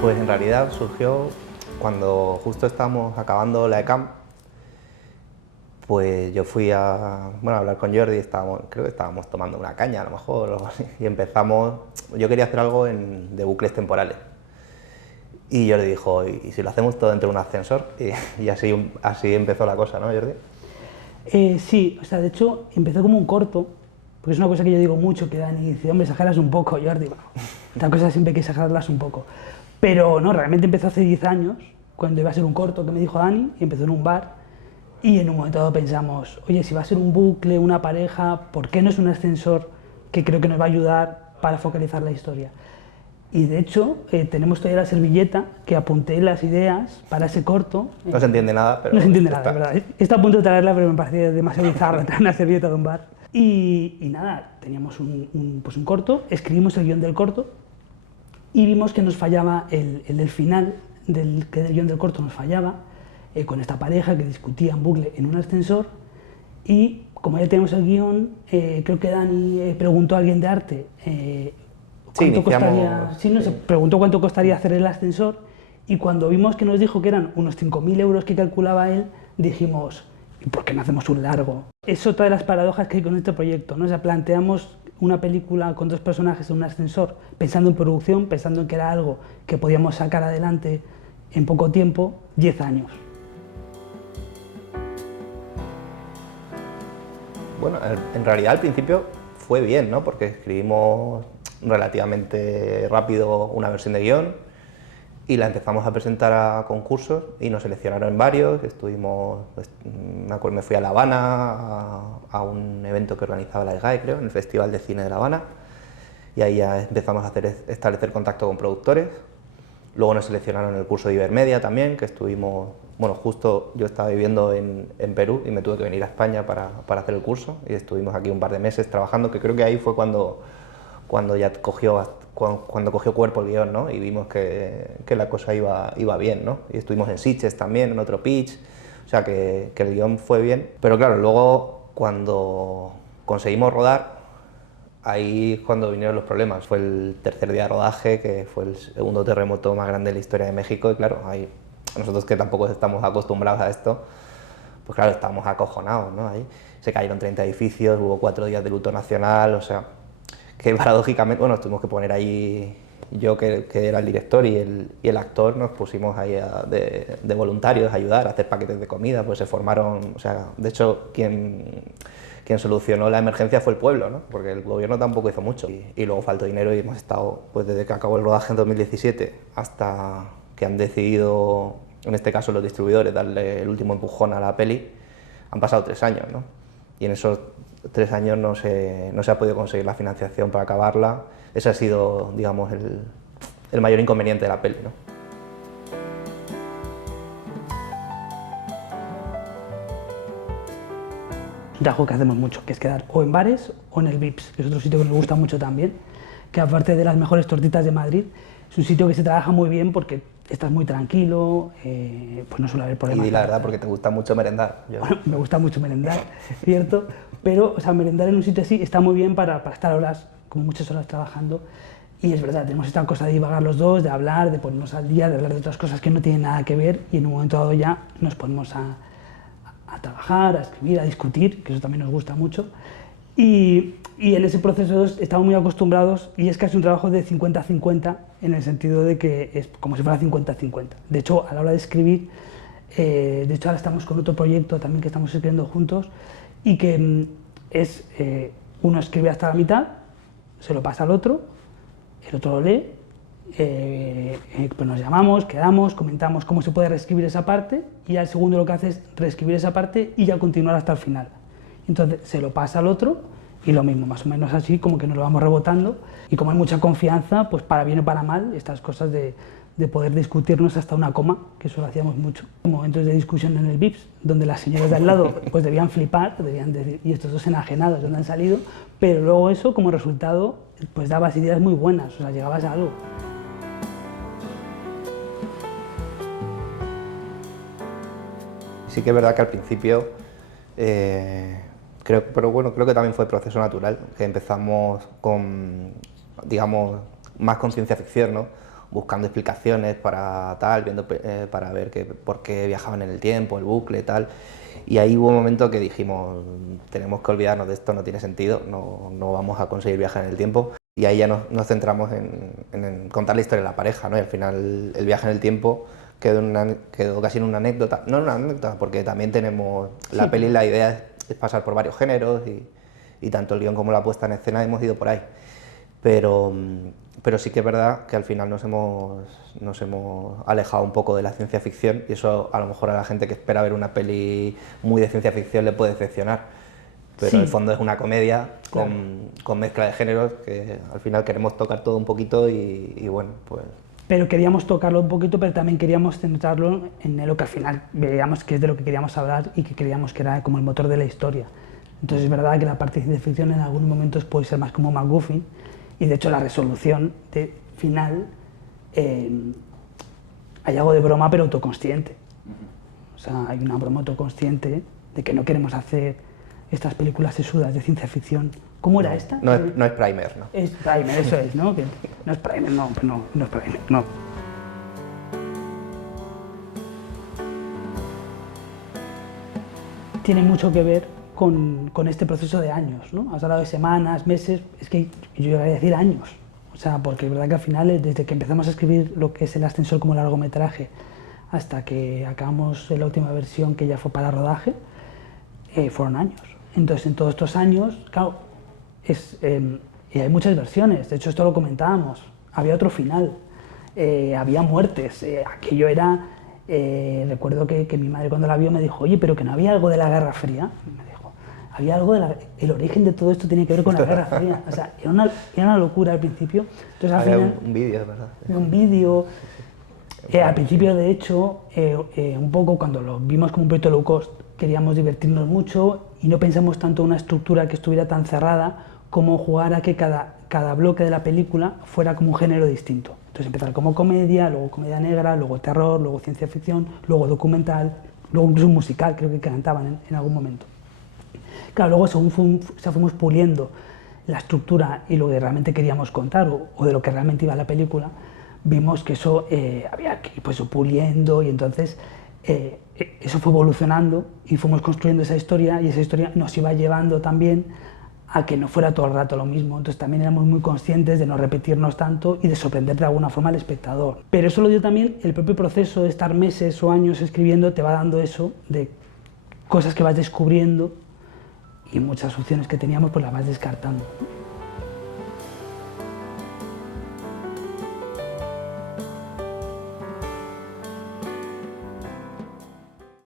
Pues en realidad surgió cuando justo estábamos acabando la ECAM, pues yo fui a hablar con Jordi, creo que estábamos tomando una caña a lo mejor, o algo así, y empezamos, yo quería hacer algo de bucles temporales. Y Jordi dijo, ¿y si lo hacemos todo dentro de un ascensor? Y así empezó la cosa, ¿no, Jordi? Sí, o sea, de hecho empezó como un corto, porque es una cosa que yo digo mucho, que Dani dice, hombre, exageras un poco, Jordi. Bueno, esta cosa siempre hay que exagerarlas un poco. Pero no, realmente empezó hace 10 años, cuando iba a ser un corto que me dijo Dani, y empezó en un bar, y en un momento dado pensamos, oye, si va a ser un bucle, una pareja, ¿por qué no es un ascensor que creo que nos va a ayudar para focalizar la historia? Y de hecho, tenemos todavía la servilleta que apunté las ideas para ese corto. No se entiende nada, pero... No se entiende nada, ¿verdad? Está a punto de traerla, pero me parecía demasiado bizarro traer una servilleta de un bar. Y nada, teníamos un corto, escribimos el guión del corto y vimos que nos fallaba el final que del guión del corto nos fallaba, con esta pareja que discutía en bucle en un ascensor. Y como ya tenemos el guión, creo que Dani preguntó a alguien de arte ¿cuánto costaría? Sí, no, se preguntó cuánto costaría hacer el ascensor, y cuando vimos que nos dijo que eran unos 5.000 euros que calculaba él, dijimos, ¿y por qué no hacemos un largo? Es otra de las paradojas que hay con este proyecto, ¿no? O sea, planteamos una película con 2 personajes en un ascensor, pensando en producción, pensando en que era algo que podíamos sacar adelante en poco tiempo, 10 años. Bueno, en realidad al principio fue bien, ¿no? Porque escribimos relativamente rápido una versión de guión y la empezamos a presentar a concursos y nos seleccionaron en varios. Estuvimos, pues, me fui a La Habana a un evento que organizaba la IGAE, creo, en el Festival de Cine de La Habana, y ahí ya empezamos a establecer contacto con productores. Luego nos seleccionaron en el curso de Ibermedia también, que estuvimos, bueno, justo yo estaba viviendo en Perú y me tuve que venir a España para hacer el curso, y estuvimos aquí un par de meses trabajando, que creo que ahí fue cuando ya cogió cuerpo el guión, ¿no? Y vimos que la cosa iba bien, ¿no? Y estuvimos en Sitges también, en otro pitch, o sea que el guión fue bien. Pero claro, luego cuando conseguimos rodar, ahí es cuando vinieron los problemas. Fue el tercer día de rodaje, que fue el segundo terremoto más grande de la historia de México, y claro, ahí, nosotros que tampoco estamos acostumbrados a esto, pues claro, estábamos acojonados, ¿no? Ahí se cayeron 30 edificios, hubo 4 días de luto nacional, o sea, que paradójicamente, bueno, tuvimos que poner ahí, yo que era el director y el actor, nos pusimos ahí de voluntarios a ayudar, a hacer paquetes de comida, pues se formaron, o sea, de hecho, quien solucionó la emergencia fue el pueblo, ¿no? Porque el gobierno tampoco hizo mucho. Y luego faltó dinero y hemos estado, pues desde que acabó el rodaje en 2017 hasta que han decidido, en este caso los distribuidores, darle el último empujón a la peli, han pasado 3 años, ¿no? Y en esos 3 años no se ha podido conseguir la financiación para acabarla. Ese ha sido, digamos, el mayor inconveniente de la peli, ¿no? Un trabajo que hacemos mucho, que es quedar o en bares o en el Vips, que es otro sitio que nos gusta mucho también, que aparte de las mejores tortitas de Madrid, es un sitio que se trabaja muy bien porque estás muy tranquilo, pues no suele haber problemas. Y la verdad, porque te gusta mucho merendar. Bueno, me gusta mucho merendar, ¿cierto? Pero, o sea, merendar en un sitio así está muy bien para estar horas, como muchas horas trabajando. Y es verdad, tenemos esta cosa de divagar los dos, de hablar, de ponernos al día, de hablar de otras cosas que no tienen nada que ver, y en un momento dado ya nos ponemos a trabajar, a escribir, a discutir, que eso también nos gusta mucho. Y en ese proceso estamos muy acostumbrados, y es casi un trabajo de 50-50, en el sentido de que es como si fuera 50-50. De hecho, a la hora de escribir, de hecho ahora estamos con otro proyecto también que estamos escribiendo juntos, y que es, uno escribe hasta la mitad, se lo pasa al otro, el otro lo lee, pues nos llamamos, quedamos, comentamos cómo se puede reescribir esa parte, y ya el segundo lo que hace es reescribir esa parte y ya continuar hasta el final. Entonces se lo pasa al otro y lo mismo, más o menos así, como que nos lo vamos rebotando, y como hay mucha confianza, pues para bien o para mal, estas cosas de poder discutirnos hasta una coma, que eso lo hacíamos mucho. Momentos de discusión en el Vips, donde las señoras de al lado pues debían flipar, debían decir, ¿y estos dos enajenados de dónde han salido? Pero luego eso, como resultado, pues dabas ideas muy buenas, o sea, llegabas a algo. Sí que es verdad que al principio, creo que también fue proceso natural, que empezamos con, digamos, más con ciencia ficción, ¿no? buscando explicaciones para tal, para ver por qué viajaban en el tiempo, el bucle, tal. Y ahí hubo un momento que dijimos, tenemos que olvidarnos de esto, no tiene sentido, no vamos a conseguir viajar en el tiempo. Y ahí ya nos centramos en contar la historia de la pareja, ¿no? Y al final el viaje en el tiempo quedó casi en una anécdota. No en una anécdota, porque también tenemos la peli, la idea es pasar por varios géneros y tanto el guión como la puesta en escena hemos ido por ahí. Pero sí que es verdad que al final nos hemos alejado un poco de la ciencia ficción y eso a lo mejor a la gente que espera ver una peli muy de ciencia ficción le puede decepcionar. Pero en el fondo es una comedia con mezcla de géneros que al final queremos tocar todo un poquito y bueno, pues... Pero queríamos tocarlo un poquito, pero también queríamos centrarlo en lo que al final veíamos que es de lo que queríamos hablar y que creíamos que era como el motor de la historia. Entonces es verdad que la parte de ciencia ficción en algunos momentos puede ser más como MacGuffin y de hecho la resolución final hay algo de broma pero autoconsciente. O sea, hay una broma autoconsciente de que no queremos hacer estas películas sesudas de ciencia ficción. ¿Cómo era esta? No es Primer, ¿no? Es Primer, eso es, ¿no? Que no es Primer, no es Primer, no. Tiene mucho que ver con este proceso de años, ¿no? Has hablado de semanas, meses, es que yo llegaría a decir años. O sea, porque es verdad que al final, desde que empezamos a escribir lo que es El ascensor como largometraje hasta que acabamos la última versión que ya fue para rodaje, fueron años. Entonces, en todos estos años, claro, y hay muchas versiones, de hecho esto lo comentábamos, había otro final, había muertes, aquello era, recuerdo que mi madre cuando la vio me dijo, oye, pero que no había algo de la Guerra Fría, me dijo, había algo el origen de todo esto tiene que ver con la Guerra Fría, o sea, era una locura al principio. Entonces, al final, un vídeo, ¿verdad? Un vídeo, al principio de hecho, un poco cuando lo vimos como un proyecto low cost, queríamos divertirnos mucho y no pensamos tanto en una estructura que estuviera tan cerrada como jugar a que cada bloque de la película fuera como un género distinto. Entonces empezar como comedia, luego comedia negra, luego terror, luego ciencia ficción, luego documental, luego incluso un musical, creo que cantaban en algún momento. Claro, luego según fuimos puliendo la estructura y lo que realmente queríamos contar o de lo que realmente iba la película, vimos que eso había que ir pues, puliendo y entonces eso fue evolucionando y fuimos construyendo esa historia y esa historia nos iba llevando también a que no fuera todo el rato lo mismo. Entonces también éramos muy conscientes de no repetirnos tanto y de sorprender de alguna forma al espectador. Pero eso lo dio también el propio proceso de estar meses o años escribiendo, te va dando eso de cosas que vas descubriendo y muchas opciones que teníamos pues las vas descartando.